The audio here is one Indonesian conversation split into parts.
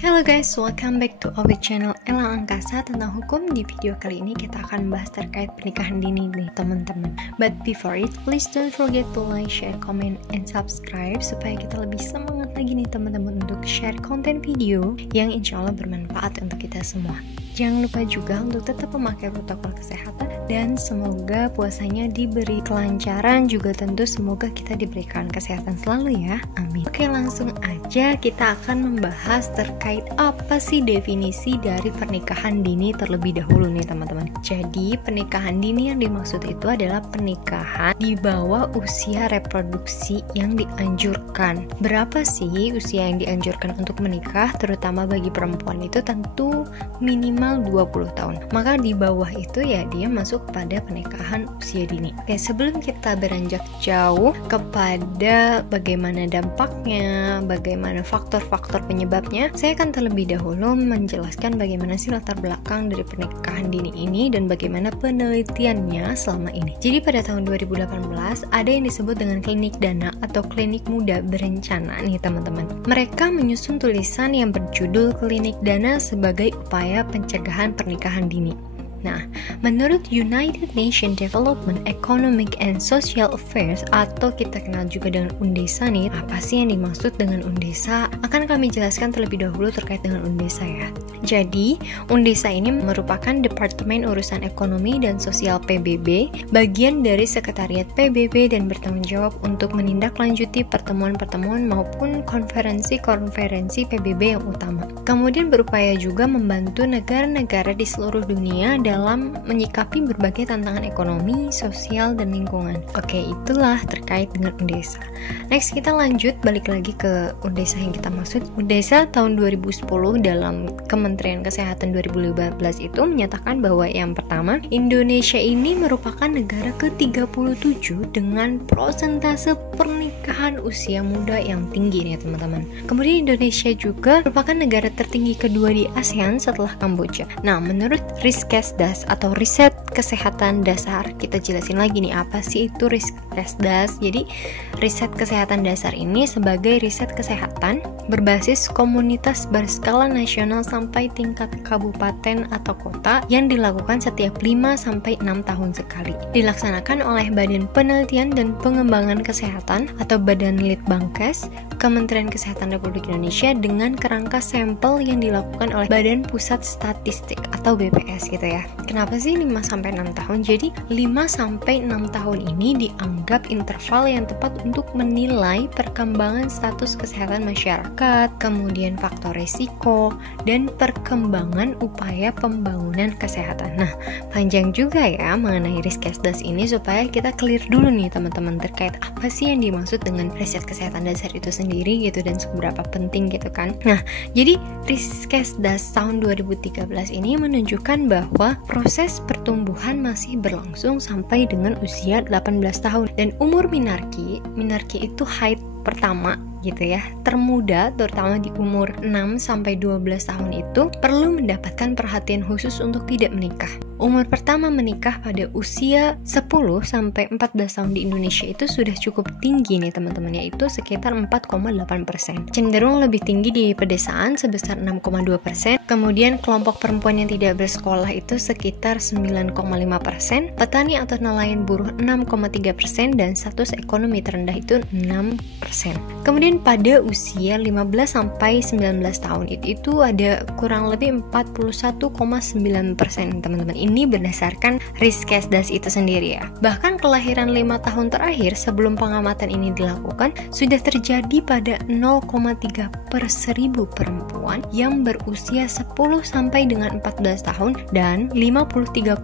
Hello guys, welcome back to our channel Elang Angkasa tentang hukum. Di video kali ini kita akan bahas terkait pernikahan dini nih teman-teman. But before it, please don't forget to like, share, comment, and subscribe supaya kita lebih semangat lagi nih teman-teman untuk share konten video yang insya Allah bermanfaat untuk kita semua. Jangan lupa juga untuk tetap memakai protokol kesehatan dan semoga puasanya diberi kelancaran, juga tentu semoga kita diberikan kesehatan selalu ya, amin. Oke, langsung aja kita akan membahas terkait apa sih definisi dari pernikahan dini terlebih dahulu nih teman-teman. Jadi pernikahan dini yang dimaksud itu adalah pernikahan di bawah usia reproduksi yang dianjurkan. Berapa sih usia yang dianjurkan untuk menikah, terutama bagi perempuan itu tentu minimal 20 tahun. Maka di bawah itu ya dia masuk pada pernikahan usia dini. Oke, sebelum kita beranjak jauh kepada bagaimana dampaknya, bagaimana faktor-faktor penyebabnya, saya akan terlebih dahulu menjelaskan bagaimana sih latar belakang dari pernikahan dini ini dan bagaimana penelitiannya selama ini. Jadi pada tahun 2018 ada yang disebut dengan klinik dana atau klinik muda berencana nih teman-teman. Mereka menyusun tulisan yang berjudul Klinik Dana sebagai upaya pencegahan pernikahan dini. Nah, menurut United Nations Development Economic and Social Affairs atau kita kenal juga dengan UNDESA nih, apa sih yang dimaksud dengan UNDESA? Akan kami jelaskan terlebih dahulu terkait dengan UNDESA ya. Jadi, UNDESA ini merupakan Departemen Urusan Ekonomi dan Sosial PBB, bagian dari Sekretariat PBB dan bertanggung jawab untuk menindaklanjuti pertemuan-pertemuan maupun konferensi-konferensi PBB yang utama. Kemudian berupaya juga membantu negara-negara di seluruh dunia dalam menyikapi berbagai tantangan ekonomi, sosial, dan lingkungan. Oke, itulah terkait dengan UNDESA. Next, kita lanjut balik lagi ke UNDESA yang kita maksud. UNDESA tahun 2010 dalam Kementerian Kesehatan 2015 itu menyatakan bahwa yang pertama, Indonesia ini merupakan negara ke-37 dengan prosentase pernikahan usia muda yang tinggi nih teman-teman. Kemudian Indonesia juga merupakan negara tertinggi kedua di ASEAN setelah Kamboja. Nah, menurut Riskesdas atau riset kesehatan dasar, kita jelasin lagi nih apa sih itu Riskesdas. Jadi riset kesehatan dasar ini sebagai riset kesehatan berbasis komunitas berskala nasional sampai tingkat kabupaten atau kota yang dilakukan setiap 5-6 tahun sekali. Dilaksanakan oleh Badan Penelitian dan Pengembangan Kesehatan atau Badan Litbangkes, Kementerian Kesehatan Republik Indonesia dengan kerangka sampel yang dilakukan oleh Badan Pusat Statistik atau BPS gitu ya. Kenapa sih 5-6 tahun? Jadi 5-6 tahun ini dianggap interval yang tepat untuk menilai perkembangan status kesehatan masyarakat, kemudian faktor risiko, dan perkembangan upaya pembangunan kesehatan. Nah, panjang juga ya mengenai Riskesdas ini supaya kita clear dulu nih teman-teman terkait apa sih yang dimaksud dengan riset kesehatan dasar itu sendiri gitu dan seberapa penting gitu kan. Nah, jadi Riskesdas tahun 2013 ini menunjukkan bahwa proses pertumbuhan masih berlangsung sampai dengan usia 18 tahun dan umur minarki itu haid pertama gitu ya, termuda terutama di umur 6-12 tahun itu perlu mendapatkan perhatian khusus untuk tidak menikah. Umur pertama menikah pada usia 10-14 tahun di Indonesia itu sudah cukup tinggi nih teman-teman, yaitu sekitar 4,8%. Cenderung lebih tinggi di pedesaan sebesar 6,2%. Kemudian kelompok perempuan yang tidak bersekolah itu sekitar 9,5%, petani atau nelayan buruh 6,3%, dan status ekonomi terendah itu 6%. Kemudian pada usia 15-19 tahun itu ada kurang lebih 41,9% teman-teman. Ini berdasarkan Riskesdas itu sendiri ya. Bahkan kelahiran 5 tahun terakhir sebelum pengamatan ini dilakukan sudah terjadi pada 0,3 per 1000 perempuan yang berusia 10 sampai dengan 14 tahun dan 53,9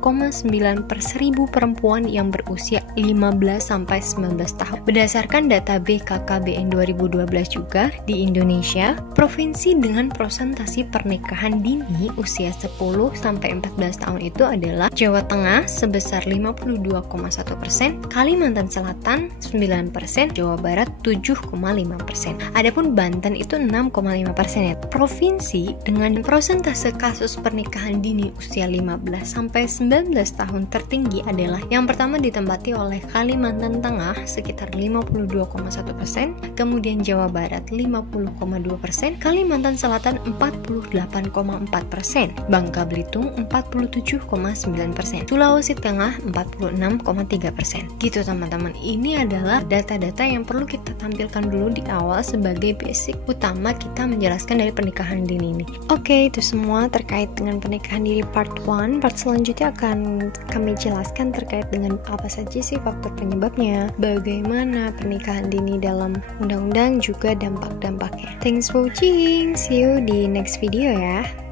per 1000 perempuan yang berusia 15 sampai 19 tahun. Berdasarkan data BKKBN 2012 juga di Indonesia, provinsi dengan prosentasi pernikahan dini usia 10 sampai 14 tahun itu adalah Jawa Tengah sebesar 52,1%, Kalimantan Selatan 9%, Jawa Barat 7,5%. Adapun Banten itu 6,5% ya. Provinsi dengan persentase kasus pernikahan dini usia 15 sampai 19 tahun tertinggi adalah yang pertama ditempati oleh Kalimantan Tengah sekitar 52,1%, kemudian Jawa Barat 50,2%, Kalimantan Selatan 48,4%, Bangka Belitung 47,9%, Sulawesi Tengah 46,3%. Gitu teman-teman, ini adalah data-data yang perlu kita tampilkan dulu di awal sebagai basic utama kita menjelaskan dari pernikahan dini ini. Oke, itu semua terkait dengan pernikahan dini part 1. Part selanjutnya akan kami jelaskan terkait dengan apa saja sih faktor penyebabnya, bagaimana pernikahan dini dalam undang-undang, juga dampak-dampaknya. Thanks for watching, see you di next video ya.